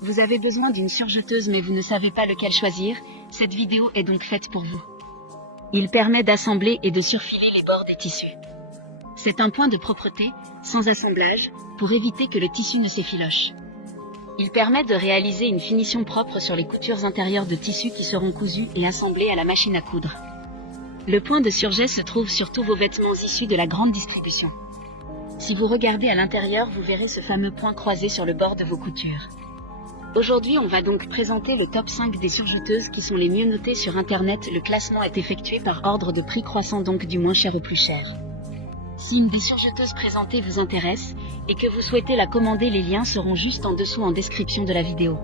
Vous avez besoin d'une surjeteuse mais vous ne savez pas lequel choisir, cette vidéo est donc faite pour vous. Il permet d'assembler et de surfiler les bords des tissus. C'est un point de propreté, sans assemblage, pour éviter que le tissu ne s'effiloche. Il permet de réaliser une finition propre sur les coutures intérieures de tissus qui seront cousues et assemblées à la machine à coudre. Le point de surjet se trouve sur tous vos vêtements issus de la grande distribution. Si vous regardez à l'intérieur, vous verrez ce fameux point croisé sur le bord de vos coutures. Aujourd'hui, on va donc présenter le top 5 des surjeteuses qui sont les mieux notées sur Internet. Le classement est effectué par ordre de prix croissant, donc du moins cher au plus cher. Si une des surjeteuses présentées vous intéresse et que vous souhaitez la commander, les liens seront juste en dessous en description de la vidéo.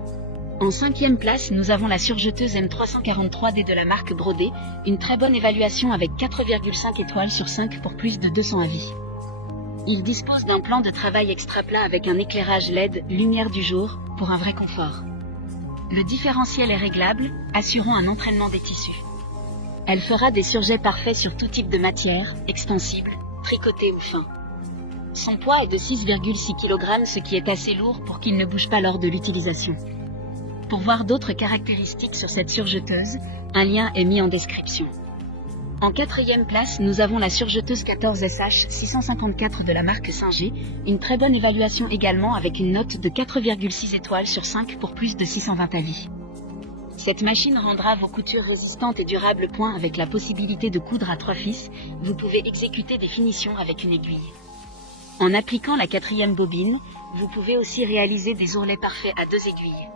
En 5e place, nous avons la surjeteuse M343D de la marque Brodé, une très bonne évaluation avec 4,5 étoiles sur 5 pour plus de 200 avis. Il dispose d'un plan de travail extra plat avec un éclairage LED, lumière du jour, pour un vrai confort. Le différentiel est réglable, assurant un entraînement des tissus. Elle fera des surjets parfaits sur tout type de matière, extensible, tricoté ou fin. Son poids est de 6,6 kg, ce qui est assez lourd pour qu'il ne bouge pas lors de l'utilisation. Pour voir d'autres caractéristiques sur cette surjeteuse, un lien est mis en description. En 4e place, nous avons la surjeteuse 14SH 654 de la marque Singer, une très bonne évaluation également avec une note de 4,6 étoiles sur 5 pour plus de 620 avis. Cette machine rendra vos coutures résistantes et durables. Avec la possibilité de coudre à 3 fils, vous pouvez exécuter des finitions avec une aiguille. En appliquant la 4e bobine, vous pouvez aussi réaliser des ourlets parfaits à 2 aiguilles.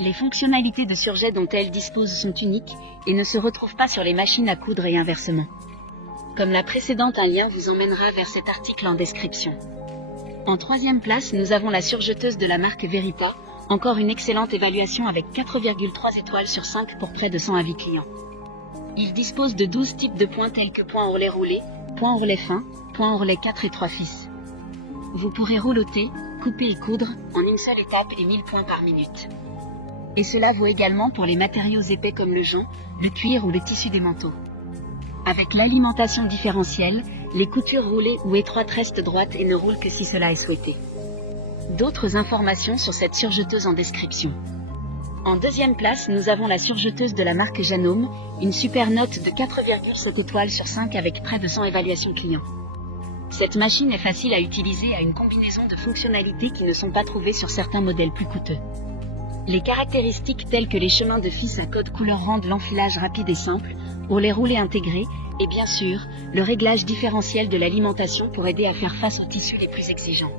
Les fonctionnalités de surjet dont elle dispose sont uniques et ne se retrouvent pas sur les machines à coudre et inversement. Comme la précédente, un lien vous emmènera vers cet article en description. En 3e place, nous avons la surjeteuse de la marque Verita, encore une excellente évaluation avec 4,3 étoiles sur 5 pour près de 100 avis clients. Il dispose de 12 types de points tels que point ourlet roulé, point ourlet fin, point ourlet 4 et 3 fils. Vous pourrez rouloter, couper et coudre en une seule étape et 1000 points par minute. Et cela vaut également pour les matériaux épais comme le jonc, le cuir ou le tissu des manteaux. Avec l'alimentation différentielle, les coutures roulées ou étroites restent droites et ne roulent que si cela est souhaité. D'autres informations sur cette surjeteuse en description. En 2e place, nous avons la surjeteuse de la marque Janome, une super note de 4,7 étoiles sur 5 avec près de 100 évaluations clients. Cette machine est facile à utiliser et a une combinaison de fonctionnalités qui ne sont pas trouvées sur certains modèles plus coûteux. Les caractéristiques telles que les chemins de fils à code couleur rendent l'enfilage rapide et simple, ourlets roulés intégrés, et bien sûr, le réglage différentiel de l'alimentation pour aider à faire face aux tissus les plus exigeants.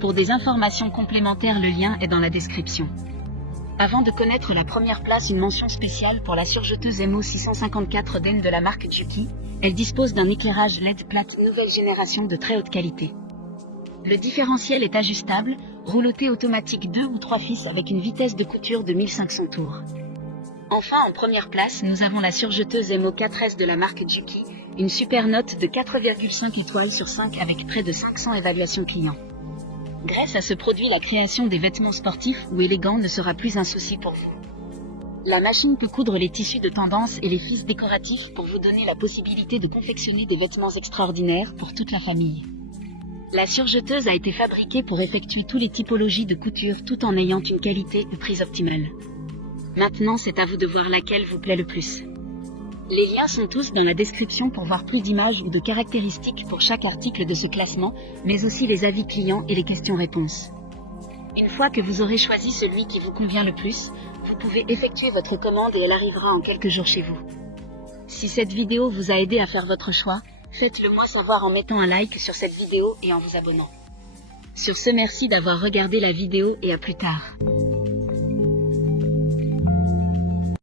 Pour des informations complémentaires, le lien est dans la description. Avant de connaître la première place, une mention spéciale pour la surjeteuse MO 654D de la marque Juki. Elle dispose d'un éclairage LED plaque nouvelle génération de très haute qualité. Le différentiel est ajustable, rouloté automatique 2 ou 3 fils avec une vitesse de couture de 1500 tours. Enfin, en première place, nous avons la surjeteuse MO4S de la marque Juki, une super note de 4,5 étoiles sur 5 avec près de 500 évaluations clients. Grâce à ce produit, la création des vêtements sportifs ou élégants ne sera plus un souci pour vous. La machine peut coudre les tissus de tendance et les fils décoratifs pour vous donner la possibilité de confectionner des vêtements extraordinaires pour toute la famille. La surjeteuse a été fabriquée pour effectuer toutes les typologies de couture tout en ayant une qualité et prise optimale. Maintenant, c'est à vous de voir laquelle vous plaît le plus. Les liens sont tous dans la description pour voir plus d'images ou de caractéristiques pour chaque article de ce classement, mais aussi les avis clients et les questions-réponses. Une fois que vous aurez choisi celui qui vous convient le plus, vous pouvez effectuer votre commande et elle arrivera en quelques jours chez vous. Si cette vidéo vous a aidé à faire votre choix, faites-le moi savoir en mettant un like sur cette vidéo et en vous abonnant. Sur ce, merci d'avoir regardé la vidéo et à plus tard.